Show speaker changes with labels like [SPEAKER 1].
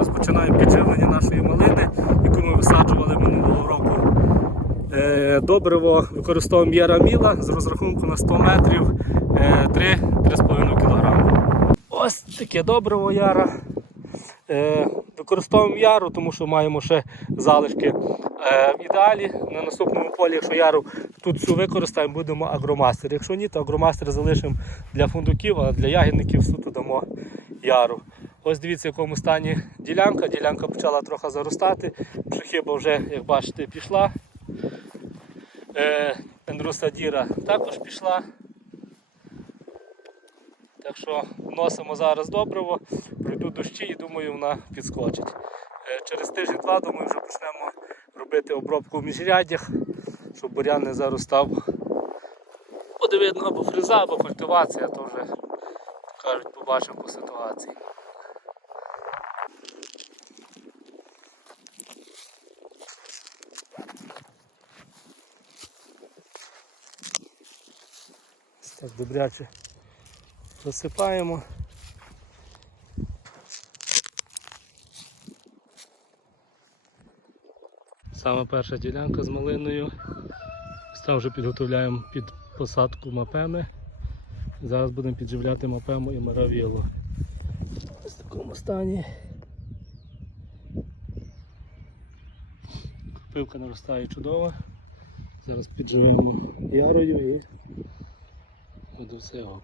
[SPEAKER 1] розпочинаємо підживлення нашої малини, яку ми висаджували минулого року. Е, Добриво використовуємо Єра Міла з розрахунку на 100 метрів е, 3-3,5 кг. Ось таке добриво яра. Е, Використовуємо яру, тому що маємо ще залишки. Е, В ідеалі на наступному полі, якщо яру тут всю використаємо, будемо агромастер. Якщо ні, то агромастер залишимо для фундуків, а для ягідників суто дамо яру. Ось дивіться, в якому стані ділянка. Ділянка почала трохи заростати. Пшехиба вже, як бачите, пішла. Е, Ендруса Діра також пішла. Так що вносимо зараз добриво, пройдуть дощі і думаю, вона підскочить. Е, Через тиждень-два, думаю, вже почнемо робити обробку в міжряддях, щоб бурян не заростав. Буде видно або фреза, або культивація, то вже кажуть, побачимо по ситуації. Так добряче засипаємо. Саме перша ділянка з малиною. Там вже підготовляємо під посадку мапеми. Зараз будемо підживляти мапему і маравілу. В такому стані. Копивка наростає чудово. Зараз підживемо ярою і 주세요.